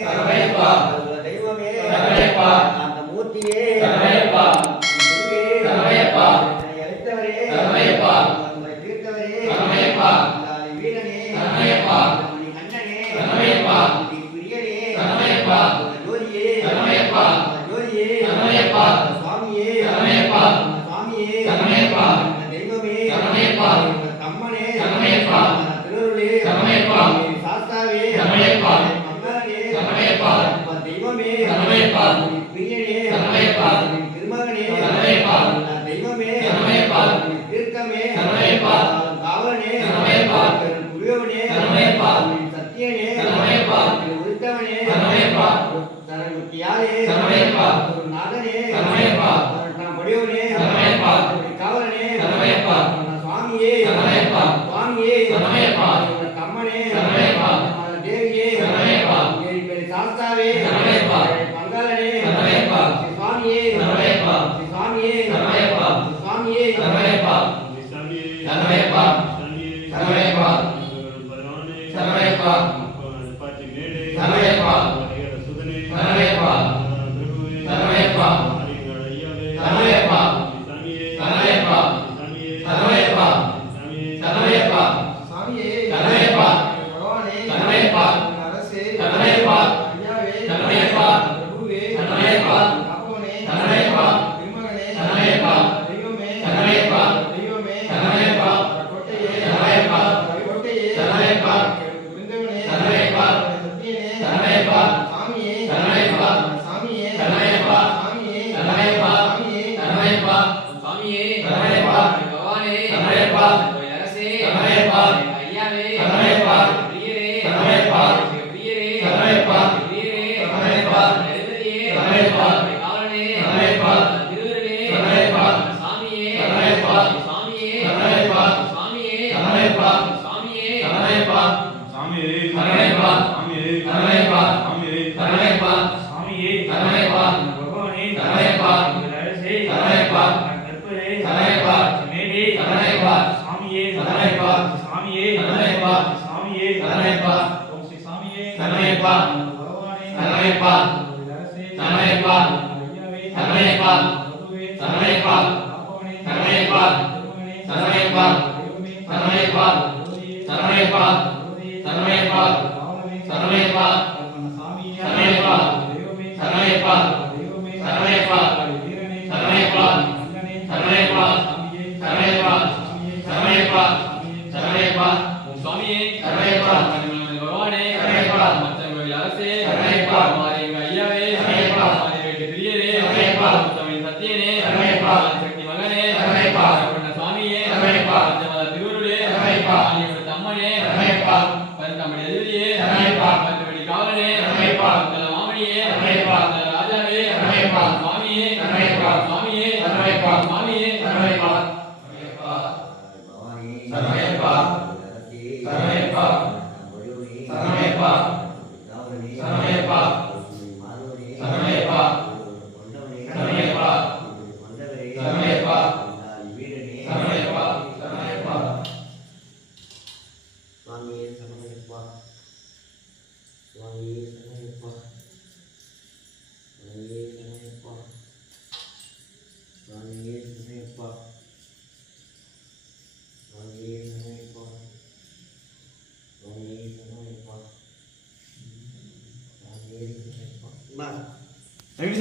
சரணையப்பா தெய்வமே சரணையப்பா அந்த மூர்த்தியே சமயப்பால் பிரியனே. சமயப்பால் Amen. தன்மையப்பா தன்மையப்பா தன்மையப்பா தன்மையப்பா தன்மையப்பா தன்மையப்பா தன்மையப்பா தன்மையப்பா தன்மையப்பா தன்மையப்பா தன்மையப்பா தன் தம்முடைய எதிரியே தன்னை பார் மாமணியே தன்னை சுவாமி சரணமப்பா சுவாமி சரணமப்பா சுவாமி சரணமப்பா சுவாமி சரணமப்பா சுவாமி சரணமப்பா சுவாமி சரணமப்பா அம்மா ரவி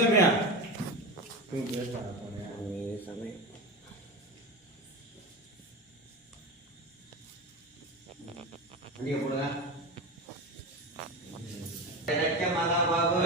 रक्षमाला बाबू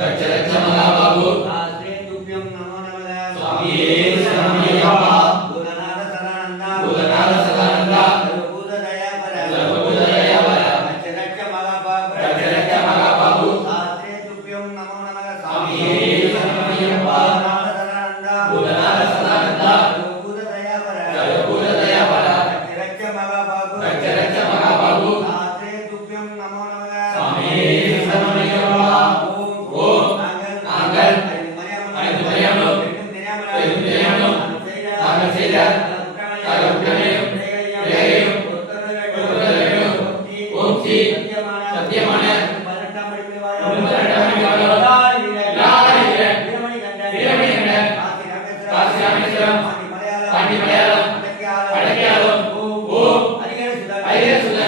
பாண்டி மலையாளம் அடக்கியாளம் ஓ ஐயர் சுதா